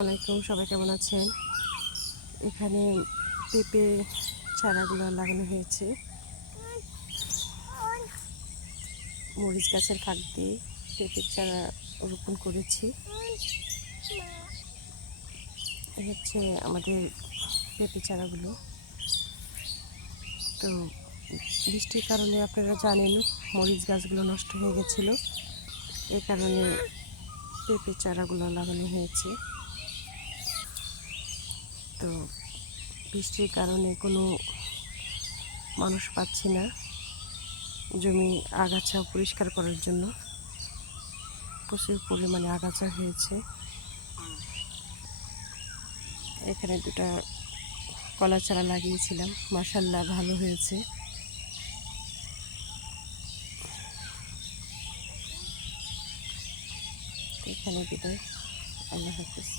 আসসালামাইকুম, সবাই কেমন আছেন? এখানে পেঁপে চারাগুলো লাগানো হয়েছে মরিচ গাছের ফাঁক দিয়ে। পেঁপের চারা রোপণ করেছি। এই হচ্ছে আমাদের পেঁপে চারাগুলো। তো বৃষ্টির কারণে আপনারা জানেন মরিচ গাছগুলো নষ্ট হয়ে গেছিলো, এই কারণে পেঁপে চারাগুলো লাগানো হয়েছে। তো বৃষ্টির কারণে কোনো মানুষ পাচ্ছি না জমি আগাছা পরিষ্কার করার জন্য। প্রচুর পরিমাণে আগাছা হয়েছে। এখানে দুটা কলা চারা লাগিয়েছিলাম, মাশাআল্লাহ ভালো হয়েছে। এখানে বিদায়, আল্লাহ হাফেজ।